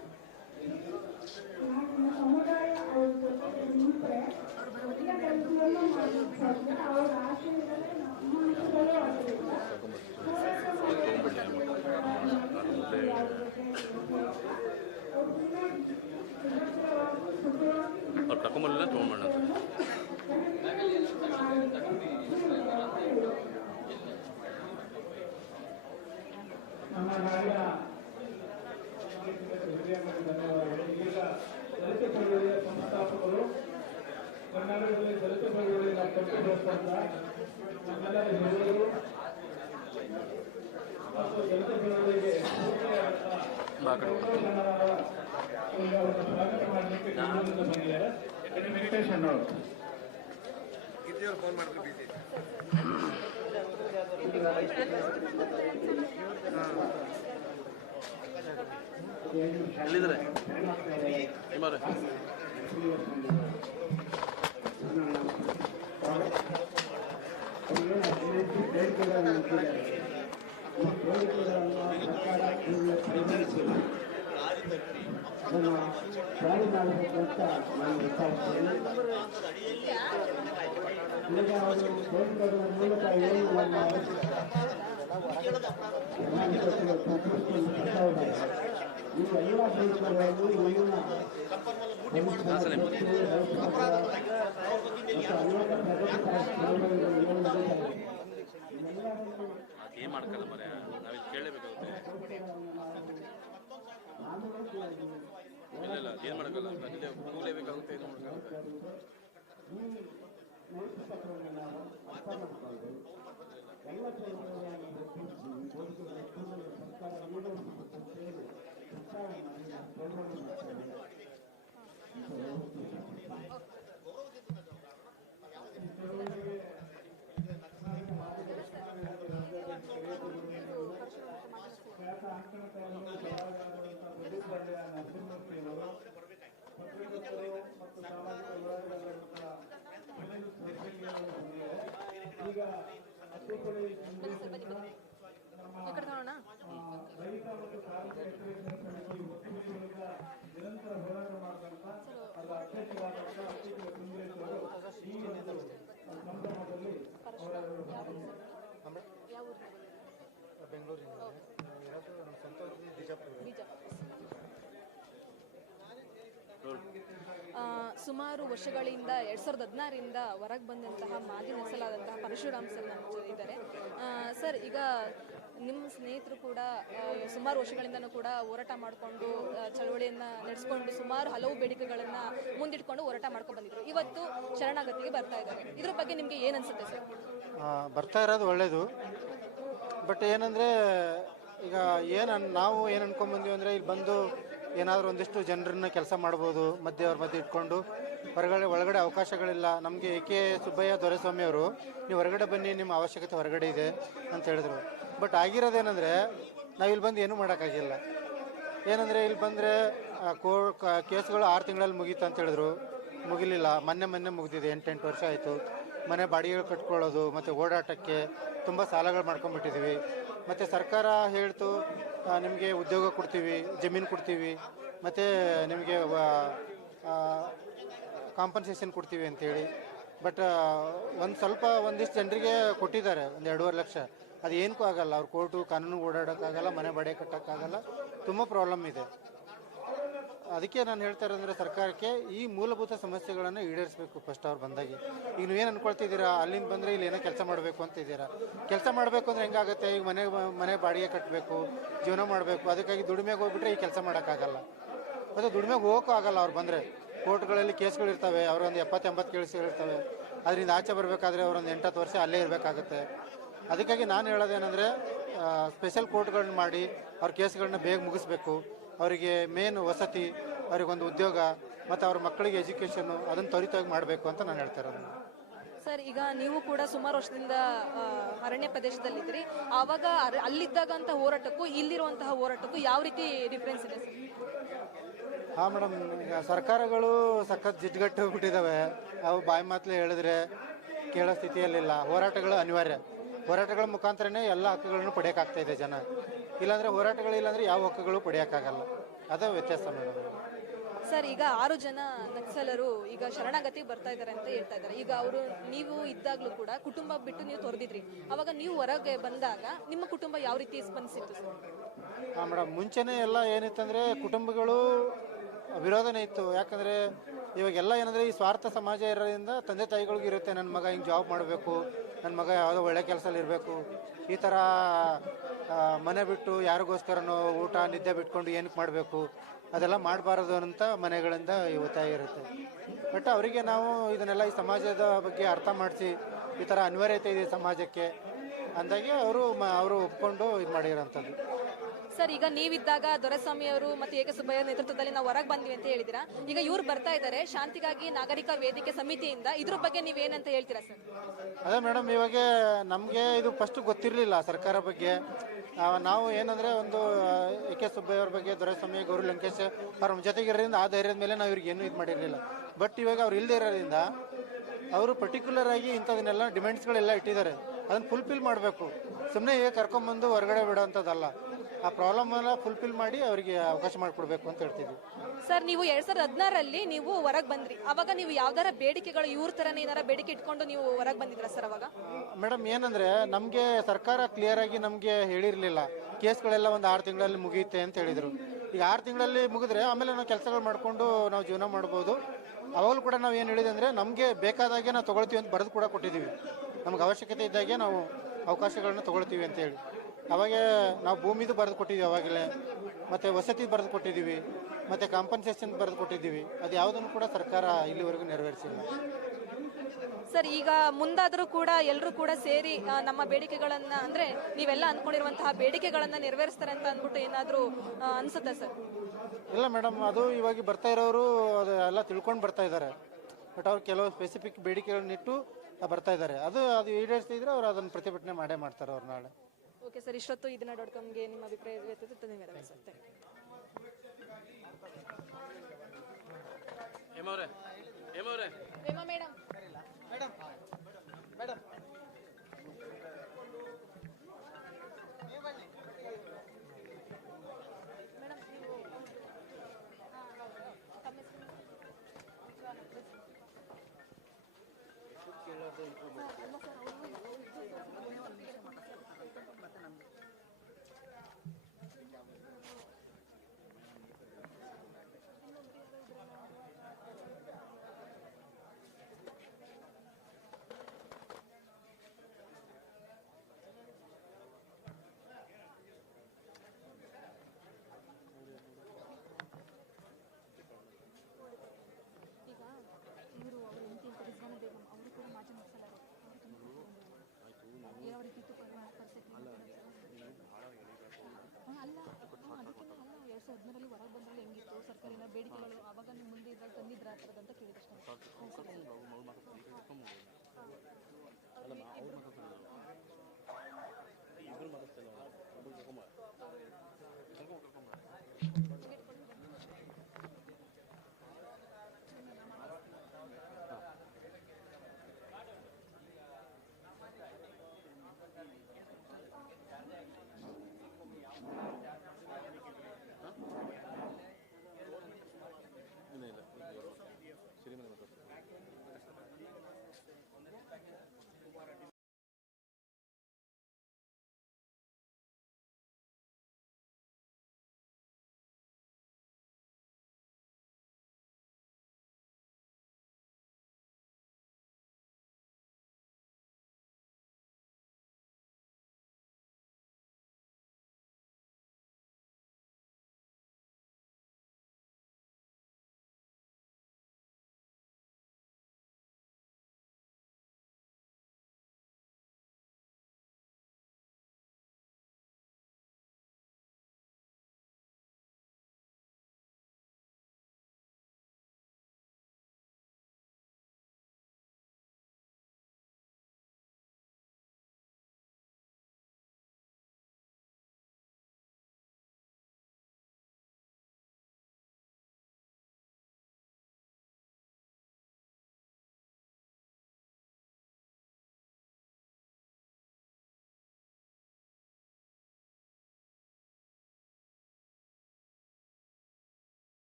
ಹಾರೋಳಿ ಕರ್ಕೊಂಡ್ಬರ್ತೀನಿ ಅವ್ರು ತೊಗೊಂಡ್ಬಣ್ಣ ಅಂತ ಕರ್ನಾಟಕದಲ್ಲಿ ದಲಿತ ಚಳವಳಿಯಲ್ಲಿ ನಾವು ಕಟ್ಟಿದಂತ ನಮ್ಮೆಲ್ಲರ ಹಿರಿಯರು ಮತ್ತು ದಲಿತ ಚಳವಳಿಗೆ ಬಾ ಆ ಕಡೆ ಬಾ. ಈಗ ಅವ್ರನ್ನ ಸ್ವಾಗತ ಮಾಡಲಿಕ್ಕೆ ಬೆಂಗಳೂರಿಂದ ಬಂದಿದ್ದಾರೆ ವೆಂಕಟೇಶನ್ ಅವರು ಎಲ್ಲಿದ್ದಾರೆ ಹಿಮಾರೆ ಜಾರಿ ಅವರು ಬೇಡಿಕೆಗಳ ಮೂಲಕ ಪ್ರತಿನಿಧಿಸಿಕೊಂಡು ಬರ್ತಾ ಇದ್ದಾರೆ ಈ ಎಲ್ಲ ಬೇಡಿಕೆಗಳನ್ನು ಇಲ್ಲ ಹಾಸನ ಮತ್ತು ಅನೇಕ ಪ್ರಗತಿಪರ ಚಳವಳಿಗಳು ಏನು ನಡೀತಾ ಕೂಲೇಬೇಕಾಗುತ್ತೆ ಏನು ಮಾಡ್ಕಲ್ಲ ಮರೆ ಬಿಜಾಪುರ ಏನು ಮಾಡೋಕ್ಕಾಗುತ್ತೆ ಈ ಕಡೆ ನೋಡೋಣ ಆ, ಸುಮಾರು ವರ್ಷಗಳಿಂದ, ಎರಡು ಸಾವಿರದ ಹದಿನಾರರಿಂದ ಹೊರಗೆ ಬಂದಂತಹ ಮಾಜಿ ನಕ್ಸಲಾದಂತಹ ಪರಶುರಾಮ್ ಸರ್ ನಮ್ಮ ಇದ್ದಾರೆ. ಸರ್, ಈಗ ನಿಮ್ಮ ಸ್ನೇಹಿತರು ಕೂಡ ಸುಮಾರು ವರ್ಷಗಳಿಂದನೂ ಕೂಡ ಹೋರಾಟ ಮಾಡಿಕೊಂಡು ಚಳವಳಿಯನ್ನು ನಡೆಸ್ಕೊಂಡು ಸುಮಾರು ಹಲವು ಬೇಡಿಕೆಗಳನ್ನು ಮುಂದಿಟ್ಕೊಂಡು ಹೋರಾಟ ಮಾಡ್ಕೊಂಡು ಬಂದಿದ್ರು. ಇವತ್ತು ಶರಣಾಗತಿಗೆ ಬರ್ತಾ ಇದ್ದಾರೆ. ಇದ್ರ ಬಗ್ಗೆ ನಿಮಗೆ ಏನು ಅನ್ಸುತ್ತೆ ಸರ್? ಬರ್ತಾ ಇರೋದು ಒಳ್ಳೇದು. ಬಟ್ ಏನಂದರೆ, ಈಗ ಏನು ನಾವು ಏನು ಅನ್ಕೊಂಬಂದೀವಿ ಅಂದರೆ, ಇಲ್ಲಿ ಬಂದು ಏನಾದರೂ ಒಂದಿಷ್ಟು ಜನರನ್ನು ಕೆಲಸ ಮಾಡ್ಬೋದು, ಮಧ್ಯೆ ಮಧ್ಯೆ ಇಟ್ಕೊಂಡು, ಹೊರಗಡೆ, ಒಳಗಡೆ ಅವಕಾಶಗಳಿಲ್ಲ. ನಮಗೆ ಎ ಕೆ ಸುಬ್ಬಯ್ಯ ದೊರೆಸ್ವಾಮಿ ಅವರು, ನೀವು ಹೊರಗಡೆ ಬನ್ನಿ, ನಿಮ್ಮ ಅವಶ್ಯಕತೆ ಹೊರಗಡೆ ಇದೆ ಅಂತ ಹೇಳಿದ್ರು. ಬಟ್ ಆಗಿರೋದೇನೆಂದರೆ, ನಾವು ಇಲ್ಲಿ ಬಂದು ಏನೂ ಮಾಡೋಕ್ಕಾಗಿಲ್ಲ. ಏನಂದರೆ, ಇಲ್ಲಿ ಬಂದರೆ ಕ- ಕೇಸ್ಗಳು ಆರು ತಿಂಗಳಲ್ಲಿ ಮುಗೀತು ಅಂತ ಹೇಳಿದ್ರು. ಮುಗಿಲಿಲ್ಲ. ಮೊನ್ನೆ ಮೊನ್ನೆ ಮುಗಿದಿದೆ. ಎಂಟೆಂಟು ವರ್ಷ ಆಯಿತು. ಮನೆ ಬಾಡಿಗೆಗಳು ಕಟ್ಕೊಳ್ಳೋದು, ಮತ್ತು ಓಡಾಟಕ್ಕೆ ತುಂಬ ಸಾಲಗಳು ಮಾಡ್ಕೊಂಡ್ಬಿಟ್ಟಿದ್ದೀವಿ ಮತ್ತು ಸರ್ಕಾರ ಹೇಳ್ತು ನಿಮಗೆ ಉದ್ಯೋಗ ಕೊಡ್ತೀವಿ, ಜಮೀನು ಕೊಡ್ತೀವಿ, ಮತ್ತು ನಿಮಗೆ ಕಾಂಪನ್ಸೇಷನ್ ಕೊಡ್ತೀವಿ ಅಂತೇಳಿ. ಬಟ್ ಒಂದು ಸ್ವಲ್ಪ ಒಂದಿಷ್ಟು ಜನರಿಗೆ ಕೊಟ್ಟಿದ್ದಾರೆ, ಒಂದು ಎರಡೂವರೆ ಲಕ್ಷ. ಅದು ಏನಕ್ಕೂ ಆಗಲ್ಲ, ಅವ್ರು ಕೋರ್ಟು ಕಾನೂನು ಓಡಾಡೋಕ್ಕಾಗಲ್ಲ, ಮನೆ ಬಾಡಿಗೆ ಕಟ್ಟೋಕ್ಕಾಗಲ್ಲ, ತುಂಬ ಪ್ರಾಬ್ಲಮ್ ಇದೆ. ಅದಕ್ಕೆ ನಾನು ಹೇಳ್ತಾ ಇರೋದಂದ್ರೆ ಸರ್ಕಾರಕ್ಕೆ ಈ ಮೂಲಭೂತ ಸಮಸ್ಯೆಗಳನ್ನು ಈಡೇರಿಸಬೇಕು ಫಸ್ಟ್ ಅವ್ರು ಬಂದಾಗಿ. ಈಗ ಏನು ಅನ್ಕೊಳ್ತಿದ್ದೀರಾ? ಅಲ್ಲಿಂದ ಬಂದರೆ ಇಲ್ಲಿ ಏನೋ ಕೆಲಸ ಮಾಡಬೇಕು ಅಂತ ಇದ್ದೀರಾ? ಕೆಲಸ ಮಾಡಬೇಕು ಅಂದರೆ ಹೆಂಗಾಗುತ್ತೆ? ಈಗ ಮನೆ ಮನೆ ಬಾಡಿಗೆ ಕಟ್ಟಬೇಕು ಜೀವನ ಮಾಡಬೇಕು. ಅದಕ್ಕಾಗಿ ದುಡಿಮೆಗೆ ಹೋಗ್ಬಿಟ್ರೆ ಈ ಕೆಲಸ ಮಾಡೋಕ್ಕಾಗಲ್ಲ. ಮತ್ತು ದುಡಿಮೆಗೆ ಹೋಗೋಕ್ಕೂ ಆಗಲ್ಲ ಅವ್ರು ಬಂದರೆ. ಕೋರ್ಟ್ಗಳಲ್ಲಿ ಕೇಸ್ಗಳಿರ್ತವೆ ಅವರೊಂದು ಎಪ್ಪತ್ತೆಂಬತ್ತು ಕೇಸ್ಗಳಿರ್ತವೆ ಅದರಿಂದ ಆಚೆ ಬರಬೇಕಾದ್ರೆ ಅವರೊಂದು ಎಂಟತ್ತು ವರ್ಷ ಅಲ್ಲೇ ಇರಬೇಕಾಗುತ್ತೆ. ಅದಕ್ಕಾಗಿ ನಾನು ಹೇಳೋದೇನೆಂದರೆ ಸ್ಪೆಷಲ್ ಕೋರ್ಟ್ಗಳನ್ನ ಮಾಡಿ ಅವ್ರ ಕೇಸ್ಗಳನ್ನ ಬೇಗ ಮುಗಿಸ್ಬೇಕು. ಅವರಿಗೆ ಮೇನ್ ವಸತಿ ಅವರಿಗೊಂದು ಉದ್ಯೋಗ ಮತ್ತು ಅವ್ರ ಮಕ್ಕಳಿಗೆ ಎಜುಕೇಷನ್ನು ಅದನ್ನು ತ್ವರಿತವಾಗಿ ಮಾಡಬೇಕು ಅಂತ ನಾನು ಹೇಳ್ತಾ ಇರೋದು. ಸರ್ ಈಗ ನೀವು ಕೂಡ ಸುಮಾರು ವರ್ಷದಿಂದ ಆ, ಅರಣ್ಯ ಪ್ರದೇಶದಲ್ಲಿದ್ದೀರಿ. ಆವಾಗ ಅರ- ಅಲ್ಲಿದ್ದಾಗಂತ ಹೋರಾಟಕ್ಕೂ ಇಲ್ಲಿರುವಂತಹ ಹೋರಾಟಕ್ಕೂ ಯಾವ ರೀತಿ ಡಿಫ್ರೆನ್ಸ್ ಇದೆ ಸರ್? ಹಾಂ ಮೇಡಮ್ ಈಗ ಸರ್ಕಾರಗಳು ಸಖತ್ ಜಿಡ್ಗಟ್ಟು ಬಿಟ್ಟಿದ್ದಾವೆ. ಅವು ಬಾಯಿ ಮಾತಲೇ ಹೇಳಿದ್ರೆ ಕೇಳೋ ಸ್ಥಿತಿಯಲ್ಲಿಲ್ಲ. ಹೋರಾಟಗಳು ಅನಿವಾರ್ಯ. ಹೋರಾಟಗಳ ಮುಖಾಂತರನೇ ಎಲ್ಲ ಹಕ್ಕುಗಳನ್ನು ಪಡೆಯೋಕ್ಕಾಗ್ತಾ ಇದೆ ಜನ. ಇಲ್ಲಾಂದರೆ ಹೋರಾಟಗಳು ಇಲ್ಲಾಂದ್ರೆ ಯಾವ ಹಕ್ಕುಗಳು ಪಡೆಯೋಕ್ಕಾಗಲ್ಲ. ಅದೇ ವ್ಯತ್ಯಾಸ ಮೇಡಮ್. ಸರ್ ಈಗ ಆರು ಜನ ನಕ್ಸಲರು ಈಗ ಶರಣಾಗತಿ ಬರ್ತಾ ಇದ್ದಾರೆ ಅಂತ ಹೇಳ್ತಾ ಇದ್ದಾರೆ. ಈಗ ಅವರು ನೀವು ಇದ್ದಾಗಲೂ ಕೂಡ ಕುಟುಂಬ ಬಿಟ್ಟು ನೀವು ತೊರೆದಿದ್ರಿ. ಅವಾಗ ನೀವು ಹೊರಗೆ ಬಂದಾಗ ನಿಮ್ಮ ಕುಟುಂಬ ಯಾವ ರೀತಿ ಸ್ಪಂದಿಸಿತ್ತು ಸರ್? ಹಾಂ ಮೇಡಮ್ ಮುಂಚೆನೇ ಎಲ್ಲ ಏನಿತ್ತಂದರೆ ಕುಟುಂಬಗಳು ವಿರೋಧನೇ ಇತ್ತು. ಯಾಕಂದರೆ ಇವಾಗೆಲ್ಲ ಏನಂದರೆ ಈ ಸ್ವಾರ್ಥ ಸಮಾಜ ಇರೋದ್ರಿಂದ ತಂದೆ ತಾಯಿಗಳಿಗೂ ಇರುತ್ತೆ ನನ್ನ ಮಗ ಹಿಂಗೆ ಜಾಬ್ ಮಾಡಬೇಕು ನನ್ನ ಮಗ ಯಾವುದೋ ಒಳ್ಳೆ ಕೆಲಸದಲ್ಲಿ ಇರಬೇಕು. ಈ ಥರ ಮನೆ ಬಿಟ್ಟು ಯಾರಿಗೋಸ್ಕರನೋ ಊಟ ನಿದ್ದೆ ಬಿಟ್ಕೊಂಡು ಏನಕ್ಕೆ ಮಾಡಬೇಕು? ಅದೆಲ್ಲ ಮಾಡಬಾರದು ಅಂತ ಮನೆಗಳಿಂದ ಒತ್ತಾಯ ಇರುತ್ತೆ. ಬಟ್ ಅವರಿಗೆ ನಾವು ಇದನ್ನೆಲ್ಲ ಈ ಸಮಾಜದ ಬಗ್ಗೆ ಅರ್ಥ ಮಾಡಿಸಿ ಈ ಥರ ಅನಿವಾರ್ಯತೆ ಇದೆ ಸಮಾಜಕ್ಕೆ ಅಂದಾಗೆ ಅವರು ಮ ಅವರು ಒಪ್ಕೊಂಡು ಇದು ಮಾಡಿರೋಂಥದ್ದು. ಸರ್ ಈಗ ನೀವಿದ್ದಾಗ ದೊರೆಸ್ವಾಮಿ ಅವರು ಮತ್ತು ಏಕಸುಬ್ಬಯ್ಯ ನೇತೃತ್ವದಲ್ಲಿ ನಾವು ಹೊರಗೆ ಬಂದ್ವಿ ಅಂತ ಹೇಳಿದಿರಾ? ಈಗ ಇವ್ರು ಬರ್ತಾ ಇದ್ದಾರೆ ಶಾಂತಿಗಾಗಿ ನಾಗರಿಕ ವೇದಿಕೆ ಸಮಿತಿಯಿಂದ ಇದ್ರ ಬಗ್ಗೆ ನೀವು ಏನಂತ ಹೇಳ್ತೀರಾ ಸರ್? ಅದೇ ಮೇಡಮ್ ಇವಾಗ ನಮಗೆ ಇದು ಫಸ್ಟ್ ಗೊತ್ತಿರಲಿಲ್ಲ ಸರ್ಕಾರ ಬಗ್ಗೆ. ನಾವು ಏನಂದ್ರೆ ಒಂದು ಎ ಕೆ ಸುಬ್ಬಯ್ಯವ್ರ ಬಗ್ಗೆ, ದೊರೆಸ್ವಾಮಿ, ಗೌರಿ ಲಂಕೇಶ್ ಅವ್ರ ಜೊತೆಗಿರೋದ್ರಿಂದ ಆ ಧೈರ್ಯದ ಮೇಲೆ ನಾವು ಇವ್ರಿಗೆ ಏನೂ ಇದು ಮಾಡಿರಲಿಲ್ಲ. ಬಟ್ ಇವಾಗ ಅವ್ರು ಇಲ್ಲದೇ ಇರೋದ್ರಿಂದ ಅವರು ಪರ್ಟಿಕ್ಯುಲರ್ ಆಗಿ ಇಂಥದನ್ನೆಲ್ಲ ಡಿಮ್ಯಾಂಡ್ಸ್ಗಳೆಲ್ಲ ಇಟ್ಟಿದ್ದಾರೆ. ಅದನ್ನು ಫುಲ್ಫಿಲ್ ಮಾಡಬೇಕು. ಸುಮ್ಮನೆ ಈಗ ಕರ್ಕೊಂಬಂದು ಹೊರಗಡೆ ಬಿಡೋಂಥದ್ದಲ್ಲ. ಆ ಪ್ರಾಬ್ಲಮ್ ಎಲ್ಲ ಫುಲ್ಫಿಲ್ ಮಾಡಿ ಅವರಿಗೆ ಅವಕಾಶ ಮಾಡಿಕೊಡ್ಬೇಕು ಅಂತ ಹೇಳ್ತಿದ್ವಿ. ಸರ್ ನೀವು ಎರಡ್ ಸಾವಿರದ ಹದಿನಾರಲ್ಲಿ ನೀವು ಹೊರಗೆ ಬಂದ್ರಿ. ಅವಾಗ ನೀವು ಯಾವ್ದಾರ ಬೇಡಿಕೆಗಳು ಇವ್ರ ಥರನೇ ಏನಾರ ಬೇಡಿಕೆ ಇಟ್ಕೊಂಡು ನೀವು ಹೊರಗೆ ಬಂದಿದ್ರ ಸರ್ ಅವಾಗ? ಮೇಡಮ್ ಏನಂದ್ರೆ ನಮಗೆ ಸರ್ಕಾರ ಕ್ಲಿಯರ್ ಆಗಿ ನಮಗೆ ಹೇಳಿರಲಿಲ್ಲ. ಕೇಸ್ಗಳೆಲ್ಲ ಒಂದು ಆರು ತಿಂಗಳಲ್ಲಿ ಮುಗಿಯುತ್ತೆ ಅಂತ ಹೇಳಿದರು. ಈಗ ಆರು ತಿಂಗಳಲ್ಲಿ ಮುಗಿದ್ರೆ ಆಮೇಲೆ ನಾವು ಕೆಲಸಗಳು ಮಾಡಿಕೊಂಡು ನಾವು ಜೀವನ ಮಾಡ್ಬೋದು. ಅವಾಗಲೂ ಕೂಡ ನಾವು ಏನು ಹೇಳಿದೆ ಅಂದರೆ ನಮಗೆ ಬೇಕಾದಾಗೆ ನಾವು ತೊಗೊಳ್ತೀವಿ ಅಂತ ಬರೆದು ಕೂಡ ಕೊಟ್ಟಿದ್ದೀವಿ ನಮ್ಗೆ ಅವಶ್ಯಕತೆ ಇದ್ದಾಗೆ ನಾವು ಅವಕಾಶಗಳನ್ನ ತೊಗೊಳ್ತೀವಿ ಅಂತ ಹೇಳಿ. ಅವಾಗ ನಾವು ಭೂಮಿದು ಬರೆದು ಕೊಟ್ಟಿದ್ದೀವಿ ಅವಾಗಲೇ. ಮತ್ತು ವಸತಿ ಬರೆದು ಕೊಟ್ಟಿದ್ದೀವಿ. ಮತ್ತು ಕಾಂಪನ್ಸೇಷನ್ ಬರೆದು ಕೊಟ್ಟಿದ್ದೀವಿ. ಅದು ಯಾವುದನ್ನು ಕೂಡ ಸರ್ಕಾರ ಇಲ್ಲಿವರೆಗೂ ನೆರವೇರಿಸಿಲ್ಲ. ಸರ್ ಈಗ ಮುಂದಾದರೂ ಕೂಡ ಎಲ್ಲರೂ ಕೂಡ ಸೇರಿ ಆ, ನಮ್ಮ ಬೇಡಿಕೆಗಳನ್ನ ಅಂದ್ರೆ ನೀವೆಲ್ಲ ಅನ್ಕೊಂಡಿರುವಂತಹ ಬೇಡಿಕೆಗಳನ್ನ ನೆರವೇರಿಸ್ತಾರೆ ಅಂತ ಅಂದ್ಬಿಟ್ಟು ಏನಾದರೂ ಅನ್ಸುತ್ತಾ ಸರ್? ಇಲ್ಲ ಮೇಡಮ್ ಅದು ಇವಾಗ ಬರ್ತಾ ಇರೋರು ಅದು ಎಲ್ಲ ತಿಳ್ಕೊಂಡು ಬರ್ತಾ ಇದ್ದಾರೆ. ಬಟ್ ಅವ್ರು ಕೆಲವು ಸ್ಪೆಸಿಫಿಕ್ ಬೇಡಿಕೆಗಳನ್ನಿಟ್ಟು ಬರ್ತಾ ಇದ್ದಾರೆ. ಅದು ಅದು ಈಡೇರಿಸ್ತಿದ್ರೆ ಅವ್ರು ಅದನ್ನು ಪ್ರತಿಭಟನೆ ಮಾಡೇ ಮಾಡ್ತಾರೆ ಅವ್ರು ನಾಳೆ. ಓಕೆ ಸರ್ ಇಷ್ಟೊತ್ತು ಇದನ್ನ ಡಾಟ್ ಕಾಮ್ಗೆ ನಿಮ್ಮ ಅಭಿಪ್ರಾಯ ವ್ಯಕ್ತಪಡಿಸಿ ಧನ್ಯವಾದಗಳು sir thank you Hema madam. ಈಗ ಇವರು ಅವರು ಹೆಂಡತಿ ಅಂತ ರಿಜ್ವಾನ ಬೇಗಂ ಅವರು ಕೂಡ ಮಾಜಿ ನಕ್ಸಲರು ಯಾವ ರೀತಿ ಇತ್ತು ಪರಿ- ಪರಿಸ್ಥಿತಿ ಹಾಂ, ಅಲ್ಲ ಹಾಂ, ಅದಕ್ಕೇನೆ ಅಲ್ಲ ಎರಡು ಸಾವಿರದ ಹದಿನಾರಲ್ಲಿ ಹೊರಗೆ ಬಂದ್ರಲ್ಲಿ ಹೆಂಗಿತ್ತು? ಸರ್ಕಾರಿನ ಬೇಡಿಕೆಗಳು ಆವಾಗ ನಿಮ್ಮ ಮುಂದೆ ಇದ್ದಾಗ ತಂದಿದ್ರ ಆ ಥರದಂತ ಕೇಳಿದಷ್ಟೇ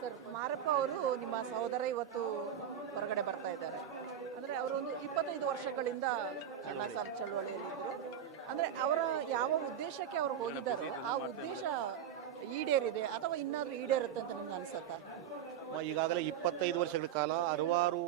ಸರ್, ಮಾರಪ್ಪ ಅವರು ನಿಮ್ಮ ಸಹೋದರ ಇವತ್ತು ಹೊರಗಡೆ ಬರ್ತಾ ಇದ್ದಾರೆ. ಅಂದರೆ ಅವರು ಒಂದು ಇಪ್ಪತ್ತೈದು ವರ್ಷಗಳಿಂದ ನಕ್ಸಲ್ ಚಳುವಳಿಯಲ್ಲಿದ್ದರು. ಅಂದರೆ ಅವರ ಯಾವ ಉದ್ದೇಶಕ್ಕೆ ಅವರು ಹೋಗಿದ್ದಾರೆ, ಆ ಉದ್ದೇಶ ಈಡೇರಿದೆ ಅಥವಾ ಇನ್ನಾದರೂ ಈಡೇರುತ್ತೆ ಅಂತ ನಿಮ್ಗೆ ಅನಿಸುತ್ತಾ? ಈಗಾಗಲೇ ಇಪ್ಪತ್ತೈದು ವರ್ಷಗಳ ಕಾಲ ಹಲವಾರು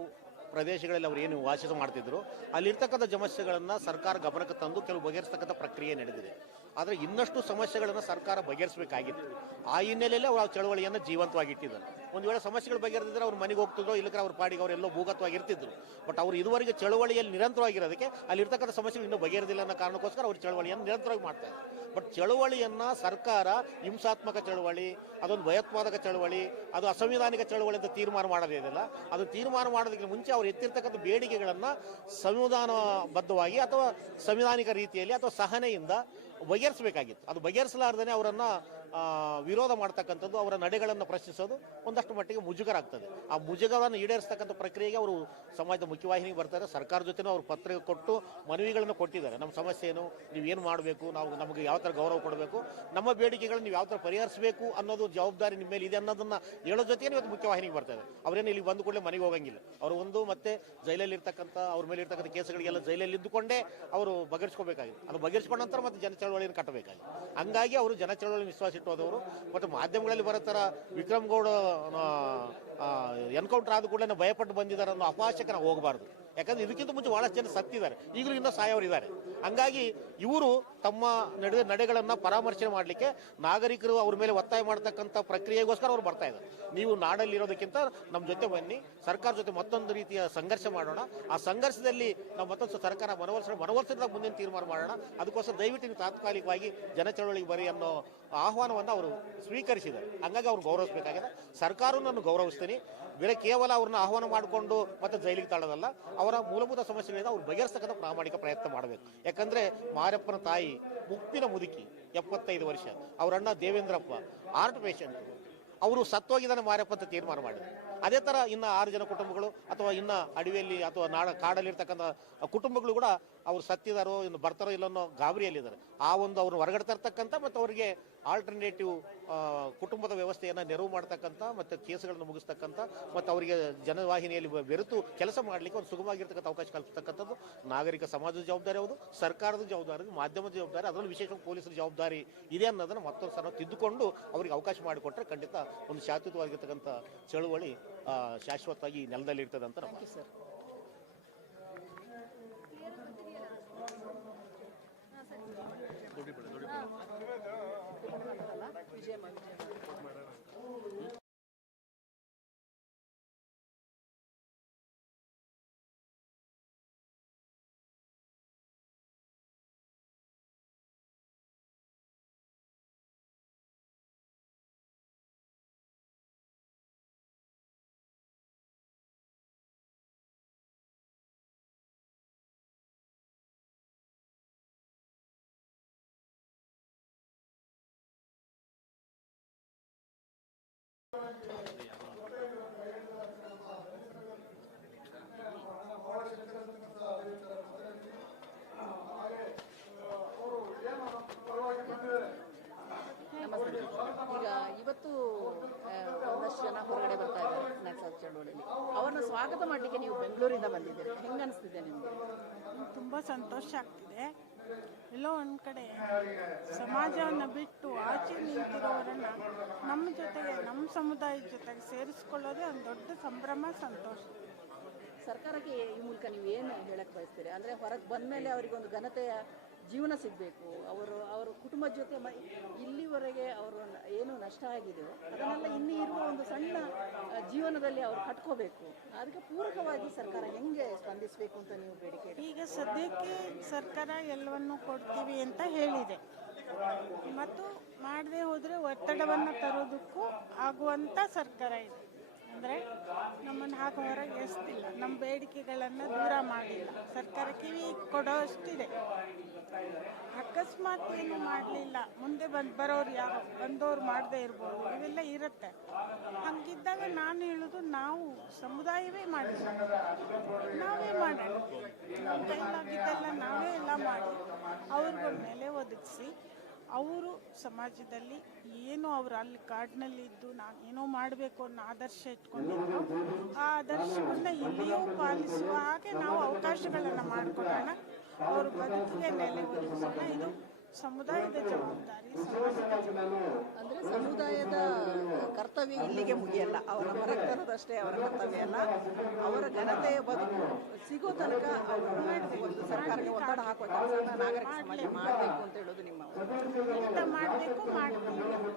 ಪ್ರದೇಶಗಳಲ್ಲಿ ಅವರು ಏನು ವಾಸಿಸ ಮಾಡ್ತಿದ್ರು ಅಲ್ಲಿರ್ತಕ್ಕಂಥ ಸಮಸ್ಯೆಗಳನ್ನು ಸರ್ಕಾರ ಗಮನಕ್ಕೆ ತಂದು ಕೆಲವು ಬಗೆಹರಿಸ್ತಕ್ಕಂಥ ಪ್ರಕ್ರಿಯೆ ನಡೆದಿದೆ. ಆದರೆ ಇನ್ನಷ್ಟು ಸಮಸ್ಯೆಗಳನ್ನು ಸರ್ಕಾರ ಬಗೆಹರಿಸಬೇಕಾಗಿತ್ತು. ಆ ಹಿನ್ನೆಲೆಯಲ್ಲಿ ಅವರು ಆ ಚಳವಳಿಯನ್ನು ಜೀವಂತವಾಗಿಟ್ಟಿದ್ದಾರೆ. ಒಂದು ವೇಳೆ ಸಮಸ್ಯೆಗಳು ಬಗೆಹರಿದ್ರೆ ಅವ್ರು ಮನೆಗೆ ಹೋಗ್ತಿದ್ರು ಇಲ್ಲಕ್ಕೆ ಅವ್ರ ಪಾಡಿಗೆ ಅವರೆಲ್ಲೋ ಭೂಗತವಾಗಿ ಇರ್ತಿದ್ರು ಬಟ್ ಅವರು ಇದುವರೆಗೆ ಚಳವಳಿಯಲ್ಲಿ ನಿರಂತರವಾಗಿರೋದಕ್ಕೆ ಅಲ್ಲಿರ್ತಕ್ಕಂಥ ಸಮಸ್ಯೆಗಳು ಇನ್ನೂ ಬಗೆಹರಿದಿಲ್ಲ ಅನ್ನೋ ಕಾರಣಕ್ಕೋಸ್ಕರ ಅವರು ಚಳವಳಿಯನ್ನು ನಿರಂತರವಾಗಿ ಮಾಡ್ತಾ ಬಟ್ ಚಳವಳಿಯನ್ನ ಸರ್ಕಾರ ಹಿಂಸಾತ್ಮಕ ಚಳವಳಿ, ಅದೊಂದು ಭಯೋತ್ಪಾದಕ ಚಳವಳಿ, ಅದು ಅಸಂವಿಧಾನಿಕ ಚಳವಳಿ ಅಂತ ತೀರ್ಮಾನ ಮಾಡೋದಿದೆಯಲ್ಲ ಅದು ತೀರ್ಮಾನ ಮಾಡೋದಕ್ಕೆ ಮುಂಚೆ ಅವ್ರು ಎತ್ತಿರ್ತಕ್ಕಂಥ ಬೇಡಿಕೆಗಳನ್ನು ಸಂವಿಧಾನಬದ್ಧವಾಗಿ ಅಥವಾ ಸಂವಿಧಾನಿಕ ರೀತಿಯಲ್ಲಿ ಅಥವಾ ಸಹನೆಯಿಂದ ಬಗೆಹರಿಸಬೇಕಾಗಿತ್ತು. ಅದು ಬಗೆಹರಿಸಲಾರ್ದೇ ಅವರನ್ನು ವಿರೋಧ ಮಾಡ್ತಕ್ಕಂಥದ್ದು, ಅವರ ನಡೆಗಳನ್ನು ಪ್ರಶ್ನಿಸೋದು ಒಂದಷ್ಟು ಮಟ್ಟಿಗೆ ಮುಜುಗರ ಆಗ್ತದೆ ಆ ಮುಜುಗರವನ್ನು ಈಡೇರಿಸ್ತಕ್ಕಂಥ ಪ್ರಕ್ರಿಯೆಗೆ ಅವರು ಸಮಾಜದ ಮುಖ್ಯವಾಹಿನಿಗೆ ಬರ್ತಾರೆ. ಸರ್ಕಾರ ಜೊತೆನೂ ಅವರು ಪತ್ರ ಕೊಟ್ಟು ಮನವಿಗಳನ್ನು ಕೊಟ್ಟಿದ್ದಾರೆ. ನಮ್ಮ ಸಮಸ್ಯೆ ಏನು? ನೀವು ಏನು ಮಾಡಬೇಕು? ನಾವು ನಮಗೆ ಯಾವ ಥರ ಗೌರವ ಕೊಡಬೇಕು? ನಮ್ಮ ಬೇಡಿಕೆಗಳನ್ನು ನೀವು ಯಾವ ಥರ ಪರಿಹರಿಸಬೇಕು ಅನ್ನೋದು ಜವಾಬ್ದಾರಿ ನಿಮ್ಮ ಮೇಲೆ ಇದೆ ಅನ್ನೋದನ್ನು ಹೇಳೋ ಜೊತೆಗೆ ಇವತ್ತು ಮುಖ್ಯವಾಹಿನಿಗೆ ಬರ್ತಾರೆ. ಅವರೇನು ಇಲ್ಲಿ ಬಂದು ಕೂಡಲೇ ಮನೆಗೆ ಹೋಗಂಗಿಲ್ಲ. ಅವರು ಒಂದು ಮತ್ತೆ ಜೈಲಲ್ಲಿ ಇರ್ತಕ್ಕಂಥ ಅವ್ರ ಮೇಲೆ ಇರ್ತಕ್ಕಂಥ ಕೇಸುಗಳಿಗೆಲ್ಲ ಜೈಲಲ್ಲಿ ಇದ್ದುಕೊಂಡೇ ಅವರು ಬಗೆಹರಿಸ್ಕೋಬೇಕಾಗಿದೆ ಅದು ಬಗೆಹರಿಸ್ಕೊಂಡ ನಂತರ ಮತ್ತೆ ಜನ ಚಳವಳಿಯನ್ನು ಕಟ್ಟಬೇಕಾಗಿದೆ ಹಂಗಾಗಿ ಅವರು ಜನ ಚಳವಳಿ ವಿಶ್ವಾಸ ಇಟ್ಟೋದವರು ಮತ್ತು ಮಾಧ್ಯಮಗಳಲ್ಲಿ ಬರೋ ಥರ ವಿಕ್ರಮ್ ಗೌಡ ಎನ್ಕೌಂಟರ್ ಆದ ಕೂಡಲೇ ಭಯಪಟ್ಟು ಬಂದಿದ್ದಾರೆ ಅನ್ನೋ ಅಪಹಾಸ್ಯಕ್ಕೆ ನಾವು ಹೋಗಬಾರ್ದು. ಯಾಕಂದ್ರೆ ಇದಕ್ಕಿಂತ ಮುಂಚೆ ಬಹಳಷ್ಟು ಜನ ಸತ್ತಿದ್ದಾರೆ ಈಗಲೂ ಇನ್ನೂ ಸಾಯೋರು ಇದ್ದಾರೆ ಹಂಗಾಗಿ ಇವರು ತಮ್ಮ ನಡೆ ನಡೆಗಳನ್ನು ಪರಾಮರ್ಶೆ ಮಾಡಲಿಕ್ಕೆ ನಾಗರಿಕರು ಅವ್ರ ಮೇಲೆ ಒತ್ತಾಯ ಮಾಡ್ತಕ್ಕಂಥ ಪ್ರಕ್ರಿಯೆಗೋಸ್ಕರ ಅವ್ರು ಬರ್ತಾ ಇದ್ದಾರೆ. ನೀವು ನಾಡಲ್ಲಿ ಇರೋದಕ್ಕಿಂತ ನಮ್ಮ ಜೊತೆ ಬನ್ನಿ, ಸರ್ಕಾರ ಜೊತೆ ಮತ್ತೊಂದು ರೀತಿಯ ಸಂಘರ್ಷ ಮಾಡೋಣ. ಆ ಸಂಘರ್ಷದಲ್ಲಿ ನಾವು ಮತ್ತೊಂದು ಸರ್ಕಾರ ಮನವೊಲಿಸ ಮನವೊಲಿಸಿದಾಗ ಮುಂದಿನ ತೀರ್ಮಾನ ಮಾಡೋಣ. ಅದಕ್ಕೋಸ್ಕರ ದಯವಿಟ್ಟು ನೀವು ತಾತ್ಕಾಲಿಕವಾಗಿ ಜನ ಚಳವಳಿಗೆ ಬರೀ ಅನ್ನೋ ಆಹ್ವಾನವನ್ನು ಅವರು ಸ್ವೀಕರಿಸಿದರು ಹಂಗಾಗಿ ಅವ್ರು ಗೌರವಿಸಬೇಕಾಗಿದೆ. ಸರ್ಕಾರವನ್ನು ನಾನು ಗೌರವಿಸ್ತೀನಿ. ಬೇರೆ ಕೇವಲ ಅವ್ರನ್ನ ಆಹ್ವಾನ ಮಾಡಿಕೊಂಡು ಮತ್ತೆ ಜೈಲಿಗೆ ತಾಳೋದಲ್ಲ, ಅವರ ಮೂಲಭೂತ ಸಮಸ್ಯೆಗಳಿಂದ ಅವ್ರು ಬಗೆಹರಿಸ್ತಕ್ಕಂಥ ಪ್ರಾಮಾಣಿಕ ಪ್ರಯತ್ನ ಮಾಡಬೇಕು. ಯಾಕಂದ್ರೆ ಮಾರಪ್ಪನ ತಾಯಿ ಮುಪ್ಪಿನ ಮುದುಕಿ, ಎಪ್ಪತ್ತೈದು ವರ್ಷ, ಅವ್ರ ಅಣ್ಣ ದೇವೇಂದ್ರಪ್ಪ ಆರ್ಟ್ ಪೇಷಂಟ್ ಅವರು ಸತ್ತೋಗಿದ್ದಾನೆ ಮಾರಪ್ಪ ಅಂತ ತೀರ್ಮಾನ ಮಾಡಿದ್ರು. ಅದೇ ಥರ ಇನ್ನು ಆರು ಜನ ಕುಟುಂಬಗಳು ಅಥವಾ ಇನ್ನ ಅಡವಿಯಲ್ಲಿ ಅಥವಾ ನಾಡ, ಕಾಡಲ್ಲಿರ್ತಕ್ಕಂಥ ಕುಟುಂಬಗಳು ಕೂಡ ಅವ್ರು ಸತ್ತಿದಾರೋ ಇನ್ನು ಬರ್ತಾರೋ ಇಲ್ಲ ಅನ್ನೋ ಗಾಬರಿಯಲ್ಲಿದ್ದಾರೆ. ಆ ಒಂದು ಅವ್ರನ್ನ ಹೊರಗಡೆ ತರ್ತಕ್ಕಂಥ ಮತ್ತು ಅವರಿಗೆ ಆಲ್ಟರ್ನೇಟಿವ್ ಕುಟುಂಬದ ವ್ಯವಸ್ಥೆಯನ್ನು ನೆರವು ಮಾಡ್ತಕ್ಕಂಥ ಮತ್ತು ಕೇಸುಗಳನ್ನು ಮುಗಿಸ್ತಕ್ಕಂಥ ಮತ್ತು ಅವರಿಗೆ ಜನವಾಹಿನಿಯಲ್ಲಿ ಬೆರೆತು ಕೆಲಸ ಮಾಡಲಿಕ್ಕೆ ಒಂದು ಸುಗಮವಾಗಿರ್ತಕ್ಕಂಥ ಅವಕಾಶ ಕಲ್ಪಿಸ್ತಕ್ಕಂಥದ್ದು ನಾಗರಿಕ ಸಮಾಜದ ಜವಾಬ್ದಾರಿ ಹೌದು, ಸರ್ಕಾರದ ಜವಾಬ್ದಾರಿ, ಮಾಧ್ಯಮದ ಜವಾಬ್ದಾರಿ, ಅದರಲ್ಲಿ ವಿಶೇಷವಾಗಿ ಪೊಲೀಸರ ಜವಾಬ್ದಾರಿ ಇದೆ ಅನ್ನೋದನ್ನು ಮತ್ತೊಂದು ಸಲ ತಿದ್ದುಕೊಂಡು ಅವರಿಗೆ ಅವಕಾಶ ಮಾಡಿಕೊಟ್ರೆ ಖಂಡಿತ ಒಂದು ಶಾಶ್ವತವಾಗಿರ್ತಕ್ಕಂಥ ಚಳುವಳಿ ಶಾಶ್ವತವಾಗಿ ನೆಲದಲ್ಲಿ ಇರ್ತದೆ ಅಂತ ನಮ್ಮ. Sir Wyjdziemy, wyjdziemy. ನಮಸ್ತೆ ಈಗ ಇವತ್ತು ಒಂದಷ್ಟು ಜನ ಹೊರಗಡೆ ಬರ್ತಾ ಇದ್ದಾರೆ ಚಳವಳಿಯಲ್ಲಿ. ಅವ್ರನ್ನ ಸ್ವಾಗತ ಮಾಡಲಿಕ್ಕೆ ನೀವು ಬೆಂಗಳೂರಿಂದ ಬಂದಿದ್ದೀರಿ. ಹೆಂಗೆ ಅನಿಸ್ತಿದೆ ನಿಮಗೆ? ತುಂಬ ಸಂತೋಷ ಆಗ್ತಿದೆ. ಎಲ್ಲೋ ಒಂದು ಕಡೆ ಸಮಾಜವನ್ನು ಬಿಟ್ಟು ಆಚೆ ನಿಂತಿರೋರನ್ನ ನಮ್ಮ ಜೊತೆಗೆ, ನಮ್ಮ ಸಮುದಾಯದ ಜೊತೆಗೆ ಸೇರಿಸ್ಕೊಳ್ಳೋದೇ ಒಂದು ದೊಡ್ಡ ಸಂಭ್ರಮ, ಸಂತೋಷ. ಸರ್ಕಾರಕ್ಕೆ ಈ ಮೂಲಕ ನೀವು ಏನು ಹೇಳಕ್ಕೆ ಬಯಸ್ತೀರಿ? ಅಂದರೆ ಹೊರಗೆ ಬಂದ ಮೇಲೆ ಅವರಿಗೊಂದು ಘನತೆಯ ಜೀವನ ಸಿಗಬೇಕು. ಅವರು, ಅವರ ಕುಟುಂಬದ ಜೊತೆ ಇಲ್ಲಿವರೆಗೆ ಅವರು ಏನು ನಷ್ಟ ಆಗಿದೆಯೋ ಅದನ್ನೆಲ್ಲ ಇನ್ನೂ ಇರುವ ಒಂದು ಸಣ್ಣ ಜೀವನದಲ್ಲಿ ಅವರು ಕಟ್ಕೋಬೇಕು. ಅದಕ್ಕೆ ಪೂರಕವಾಗಿ ಸರ್ಕಾರ ಹೆಂಗೆ ಸ್ಪಂದಿಸಬೇಕು ಅಂತ ನೀವು ಬೇಡಿಕೆ ಈಗ ಸದ್ಯಕ್ಕೆ ಸರ್ಕಾರ ಎಲ್ಲವನ್ನು ಕೊಡ್ತೀವಿ ಅಂತ ಹೇಳಿದೆ. ಮತ್ತು ಮಾಡದೆ ಹೋದರೆ ಒತ್ತಡವನ್ನು ತರೋದಕ್ಕೂ ಆಗುವಂಥ ಸರ್ಕಾರ ಇದೆ. ಅಂದರೆ ನಮ್ಮನ್ನು ಹಾಗೆ ಹೊರಗೆ ಎಸ್ತಿಲ್ಲ ನಮ್ಮ ಬೇಡಿಕೆಗಳನ್ನು ದೂರ ಮಾಡಿಲ್ಲ. ಸರ್ಕಾರ ಕಿವಿ ಕೊಡೋ ಅಷ್ಟಿದೆ ಅಕಸ್ಮಾತ್ ಏನು ಮಾಡಲಿಲ್ಲ. ಮುಂದೆ ಬಂದು ಬರೋರು ಯಾರು? ಬಂದವ್ರು ಮಾಡದೇ ಇರ್ಬೋದು. ಇವೆಲ್ಲ ಇರುತ್ತೆ. ಹಂಗಿದ್ದಾಗ ನಾನು ಹೇಳೋದು ನಾವು ಸಮುದಾಯವೇ ಮಾಡಿ ನಾವೇ ಮಾಡೋಣ. ಕೈಲಾಗಿದ್ದೆಲ್ಲ ನಾವೇ ಎಲ್ಲ ಮಾಡಿ ಅವ್ರಿಗೊಂದು ಮೇಲೆ ಒದಗಿಸಿ ಅವರು ಸಮಾಜದಲ್ಲಿ ಏನು ಅವರು ಅಲ್ಲಿ ಕಾಡಿನಲ್ಲಿ ಇದ್ದು ನಾನು ಏನೋ ಮಾಡಬೇಕು ಅನ್ನೋ ಆದರ್ಶ ಇಟ್ಕೊಂಡಿದ್ರು. ಆ ಆದರ್ಶವನ್ನು ಇಲ್ಲಿಯೂ ಪಾಲಿಸುವ ಹಾಗೆ ನಾವು ಅವಕಾಶಗಳನ್ನು ಮಾಡಿಕೊಡೋಣ ಅವ್ರ ಬದುಕಿಗೆ ನೆಲೆ ಒದಗಿಸೋಣ. ಇದು ಸಮುದಾಯದ ಜವಾಬ್ದಾರಿ ಅಂದ್ರೆ ಸಮುದಾಯದ ಕರ್ತವ್ಯ ಇಲ್ಲಿಗೆ ಮುಗಿಯಲ್ಲ. ಅವರ ಹೊರಗೆ ಅವರ ಕರ್ತವ್ಯ ಅಲ್ಲ. ಅವರ ಘನತೆಯ ಬದುಕು ಸಿಗೋ ತನಕ ಒಂದು ಸರ್ಕಾರಕ್ಕೆ ಒತ್ತಡ ಹಾಕುವ ನಾಗರಿಕ ಸಮಾಜ ಮಾಡಬೇಕು ಅಂತ ಹೇಳೋದು ನಿಮ್ಮ ಮಾಡಬೇಕು ಮಾಡಬೇಕು